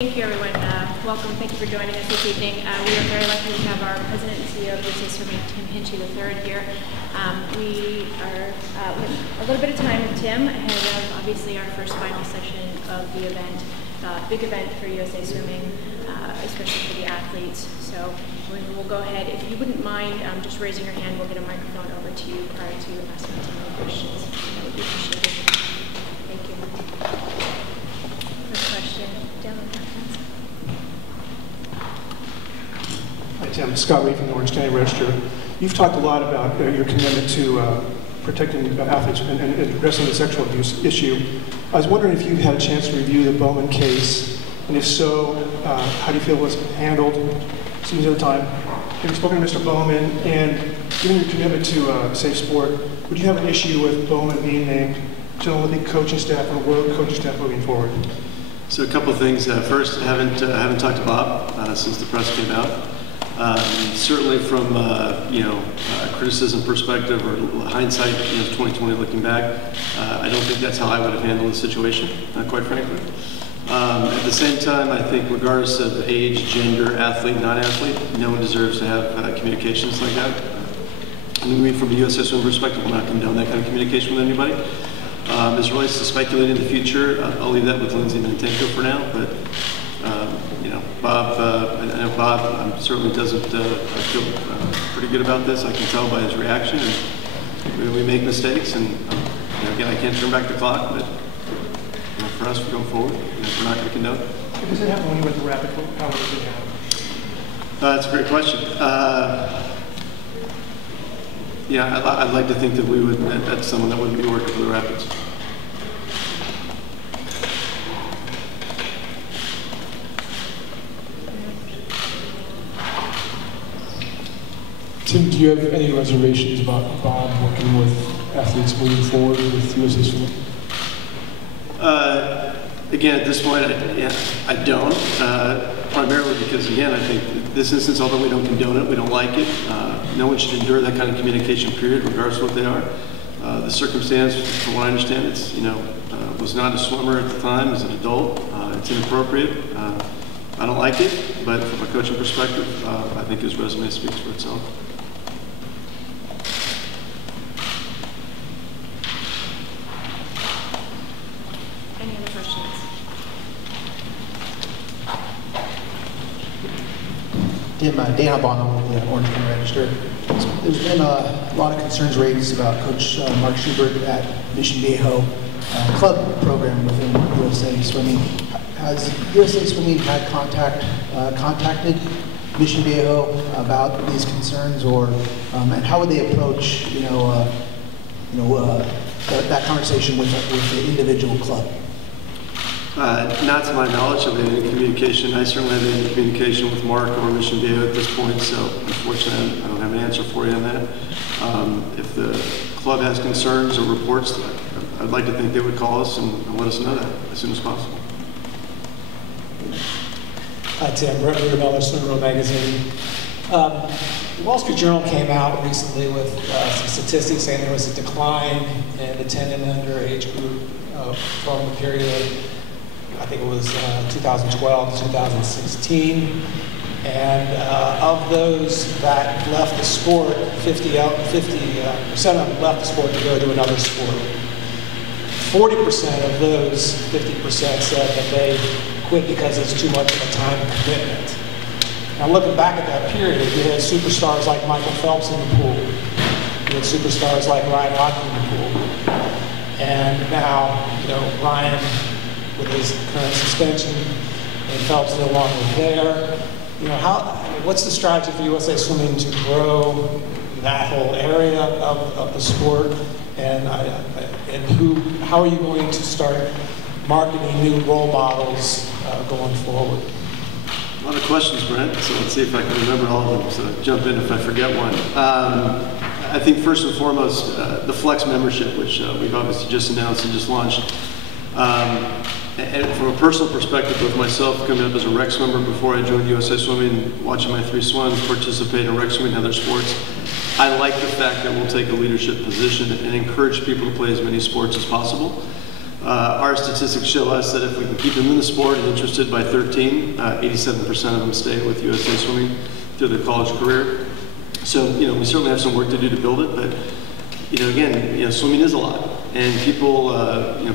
Thank you, everyone. Welcome. Thank you for joining us this evening. We are very lucky to have our President and CEO of USA Swimming, Tim Hinchey III, here. We are with a little bit of time with Tim ahead of obviously our first final session of the event, big event for USA Swimming, especially for the athletes. So we'll go ahead. If you wouldn't mind just raising your hand, we'll get a microphone over to you prior to asking Tim any questions. That would be appreciated. Thank you. First question, down the front. Hi, Tim. Scott Reed from the Orange County Register. You've talked a lot about your commitment to protecting athletes and addressing the sexual abuse issue. I was wondering if you've had a chance to review the Bowman case, and if so, how do you feel it was handled? Seems at the time. Have you spoken to Mr. Bowman? And given your commitment to safe sport, would you have an issue with Bowman being named to the Olympic coaching staff or world coaching staff moving forward? So a couple of things. First, I haven't talked to Bob since the press came out. Certainly from criticism perspective or hindsight, 2020 looking back, I don't think that's how I would have handled the situation, quite frankly. At the same time, I think regardless of age, gender, athlete, non-athlete, no one deserves to have communications like that. From a USA Swim perspective, we'll not condone that kind of communication with anybody. As it relates to speculating in the future, I'll leave that with Lindsay Mantenko for now, but Bob, I know Bob certainly doesn't feel pretty good about this. I can tell by his reaction, and we make mistakes, and again, I can't turn back the clock, but for us, we're going forward, we're not going to condone it. What does it happen when you went to Rapid? How does it happen? That's a great question. I'd like to think that we would, that's someone that wouldn't be working for the Rapids. Tim, do you have any reservations about Bob working with athletes moving forward with USA Swimming? Again, at this point, I don't. Primarily because, again, I think this instance, although we don't condone it, we don't like it. No one should endure that kind of communication, period, regardless of what they are. The circumstance, from what I understand, it's was not a swimmer at the time, as an adult. It's inappropriate. I don't like it, but from a coaching perspective, I think his resume speaks for itself. Any other questions? Tim, Dan Bonham with the Orange County Register. There's been a lot of concerns raised about Coach Mark Schubert at Mission Viejo club program within USA Swimming. Has USA Swimming had contacted Mission Viejo about these concerns, or and how would they approach that conversation with the individual club? Not to my knowledge of any communication. I certainly have any communication with Mark or Mission Viejo at this point, so unfortunately I don't have an answer for you on that. If the club has concerns or reports, I'd like to think they would call us and let us know that as soon as possible. Hi, Tim. Brett Rudabella, Swim Row Magazine. The Wall Street Journal came out recently with some statistics saying there was a decline in the 10 and under age group from the period of, I think it was 2012 to 2016. And of those that left the sport, 50% of them left the sport to go to another sport. 40% of those 50% said that they quit because it's too much of a time commitment. Now looking back at that period, you had superstars like Michael Phelps in the pool. You had superstars like Ryan Lochte in the pool. And now, Ryan with his current suspension and Phelps no longer there. What's the strategy for USA Swimming to grow that whole area of the sport? And how are you going to start marketing new role models going forward? A lot of questions, Brent, so let's see if I can remember all of them, so jump in if I forget one. I think first and foremost, the Flex membership, which we've obviously just announced and just launched. And from a personal perspective, with myself coming up as a rec swimmer before I joined USA Swimming, watching my 3 swims, participate in rec swimming and other sports, I like the fact that we'll take a leadership position and encourage people to play as many sports as possible. Our statistics show us that if we can keep them in the sport and interested by 13, 87% of them stay with USA Swimming through their college career. So, we certainly have some work to do to build it, but, again, swimming is a lot. And people,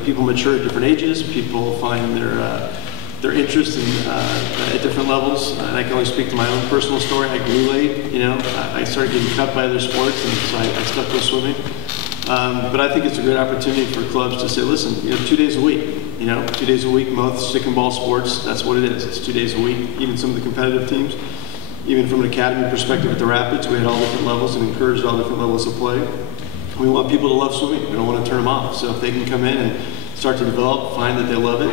people mature at different ages. People find their interest at different levels. And I can only speak to my own personal story. I grew late, I started getting cut by other sports, and so I stuck with swimming. But I think it's a great opportunity for clubs to say, listen, 2 days a week, 2 days a week, most stick and ball sports, that's what it is. It's 2 days a week. Even some of the competitive teams, even from an academy perspective at the Rapids, we had all different levels and encouraged all different levels of play. We want people to love swimming. We don't want to turn them off. So if they can come in and start to develop, find that they love it,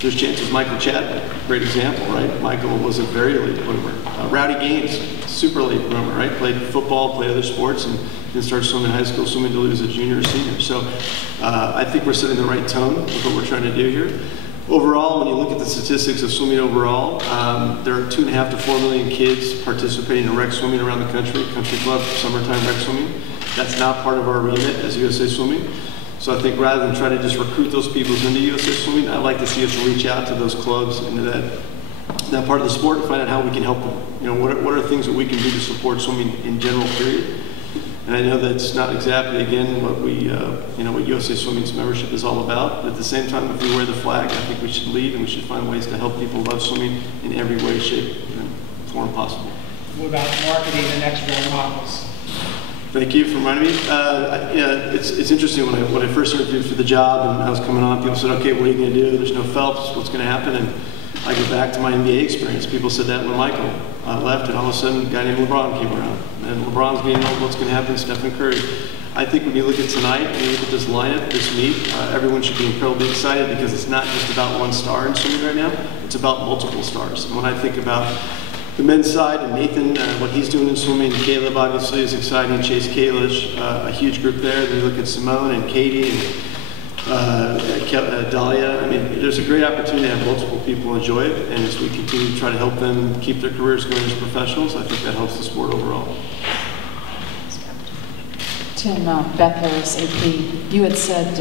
there's chances. Michael Chadwick, great example, right? Michael was a very late bloomer. Rowdy Gaines, super late bloomer, right? Played football, played other sports, and then started swimming in high school, swimming till he was a junior or senior. So I think we're setting the right tone with what we're trying to do here. Overall, when you look at the statistics of swimming overall, there are 2.5 to 4 million kids participating in rec swimming around the country, country club, summertime rec swimming. That's not part of our remit as USA Swimming. So I think rather than try to just recruit those people into USA Swimming, I'd like to see us reach out to those clubs into that part of the sport and find out how we can help them. What are things that we can do to support swimming in general, period. And I know that's not exactly, again, what what USA Swimming's membership is all about. But at the same time, if we wear the flag, I think we should lead and we should find ways to help people love swimming in every way, shape, and form possible. What about marketing the next role models? Thank you for reminding me. It's interesting when I first interviewed for the job and I was coming on, people said, okay, what are you going to do? There's no Phelps, what's going to happen? And I go back to my NBA experience. People said that when Michael left, and all of a sudden a guy named LeBron came around. And LeBron's getting old, what's going to happen? Stephen Curry. I think when you look at tonight, when you look at this lineup, this meet, everyone should be incredibly excited because it's not just about one star in swimming right now, it's about multiple stars. And when I think about the men's side, and Nathan, what he's doing in swimming, Caleb obviously is exciting, Chase Kalish, a huge group there. Then you look at Simone and Katie and Dahlia. I mean, there's a great opportunity to have multiple people enjoy it, and as we continue to try to help them keep their careers going as professionals, I think that helps the sport overall. Tim, Beth Harris, AP, you had said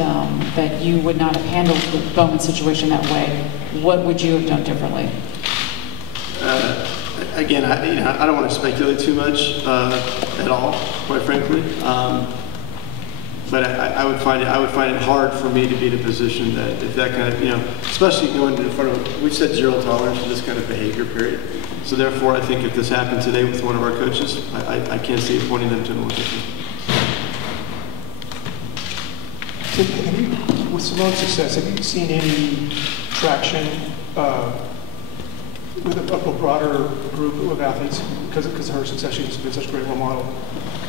that you would not have handled the Bowman situation that way. What would you have done differently? Again, I don't want to speculate too much at all, quite frankly. But I would find it hard for me to be in a position that if that kind of, especially going in front of, we've said zero tolerance for this kind of behavior, period. So therefore, I think if this happened today with one of our coaches, I can't see it pointing them to an organization. With Simone's success, have you seen any traction with a broader group of athletes because of her success? She's been such a great role model.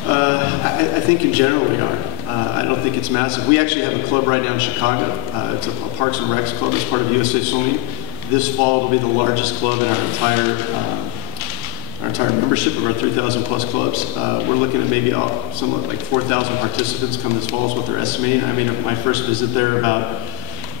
I think in general we are. I don't think it's massive. We actually have a club right now in Chicago. It's a Parks and Recs club. It's part of USA Swimming. This fall it'll be the largest club in our entire membership of our 3,000 plus clubs. We're looking at maybe somewhat like 4,000 participants come this fall is what they're estimating. I mean, my first visit there about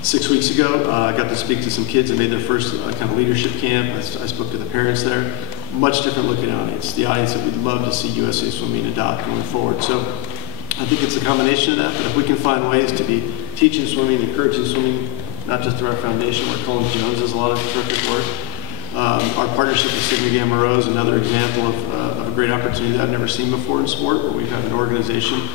6 weeks ago, I got to speak to some kids that made their first kind of leadership camp. I spoke to the parents there. Much different looking audience. The audience that we'd love to see USA Swimming adopt going forward. So I think it's a combination of that, but if we can find ways to be teaching swimming, encouraging swimming, not just through our foundation where Colin Jones does a lot of terrific work. Our partnership with Sigma Gamma Rho is another example of a great opportunity that I've never seen before in sport, where we've had an organization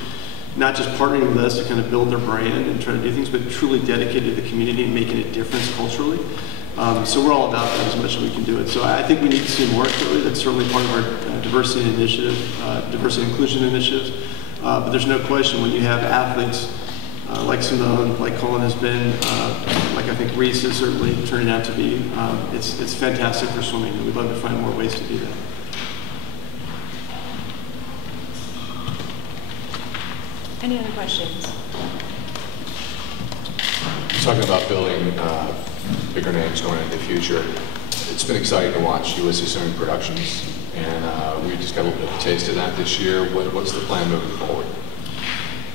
not just partnering with us to kind of build their brand and try to do things, but truly dedicated to the community and making a difference culturally. So we're all about that as much as we can do it. So I think we need to see more clearly. That's certainly part of our diversity initiative, diversity and inclusion initiatives. But there's no question when you have athletes like Simone, like Colin has been, like I think Reese is certainly turning out to be, it's fantastic for swimming, and we'd love to find more ways to do that. Any other questions? Talking about building bigger names going into the future, it's been exciting to watch USA Swimming Productions, and we just got a little bit of a taste of that this year. What's the plan moving forward?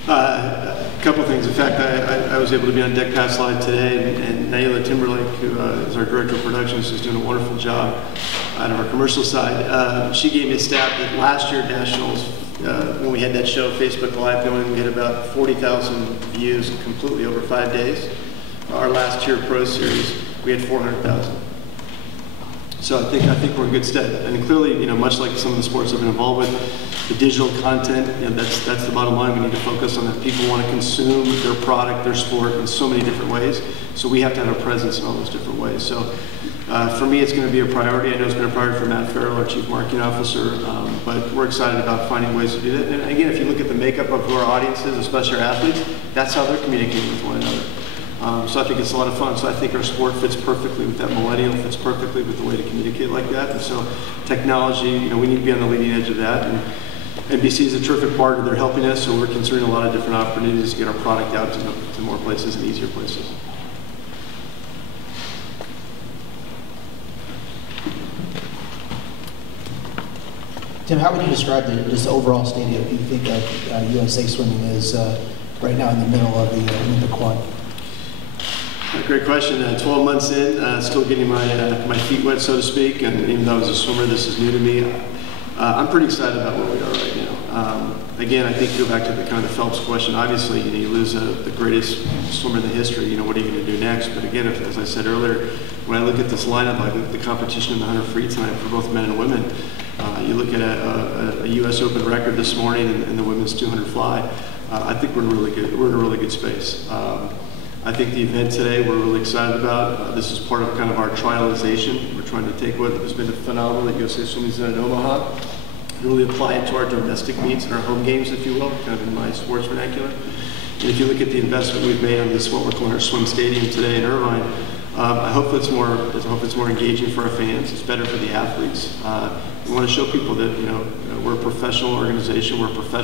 A couple things. In fact, I was able to be on Deck Pass Live today, and Naila Timberlake, who is our director of productions, is doing a wonderful job out of our commercial side. She gave me a stat that last year at Nationals, when we had that show, Facebook Live going, we had about 40,000 views completely over 5 days. Our last Tier Pro series, we had 400,000. So I think we're in good stead. And clearly, you know, much like some of the sports I've been involved with, the digital content, you know, that's the bottom line. We need to focus on that. People want to consume their product, their sport in so many different ways. So we have to have a presence in all those different ways. So for me, it's going to be a priority. I know it's been a priority for Matt Farrell, our Chief Marketing Officer, but we're excited about finding ways to do that. And again, if you look at the makeup of who our audience is, especially our athletes, that's how they're communicating with one another. So I think it's a lot of fun. So I think our sport fits perfectly with that millennial, fits perfectly with the way to communicate like that. And so technology, you know, we need to be on the leading edge of that. And NBC is a terrific partner. They're helping us, so we're considering a lot of different opportunities to get our product out to more places and easier places. Tim, how would you describe just the overall state of you think of USA Swimming is right now in the middle of the Olympic quad? Great question. 12 months in, still getting my feet wet, so to speak, and even though I was a swimmer, this is new to me. I'm pretty excited about where we are right now. Again, I think you go back to the kind of the Phelps question. Obviously, you know, you lose the greatest swimmer in the history. You know, what are you going to do next? But again, as I said earlier, when I look at this lineup, I look at the competition in the 100 free tonight for both men and women. You look at a U.S. Open record this morning in the women's 200 fly. I think we're in a really good space. I think the event today we're really excited about. This is part of kind of our trialization. We're trying to take what has been a phenomenal that USA Swimming's done in Omaha, and really apply it to our domestic meets and our home games, if you will, kind of in my sports vernacular. And if you look at the investment we've made on this, what we're calling our swim stadium today in Irvine, I hope it's more engaging for our fans. It's better for the athletes. We want to show people that, you know, we're a professional organization. We're a professional.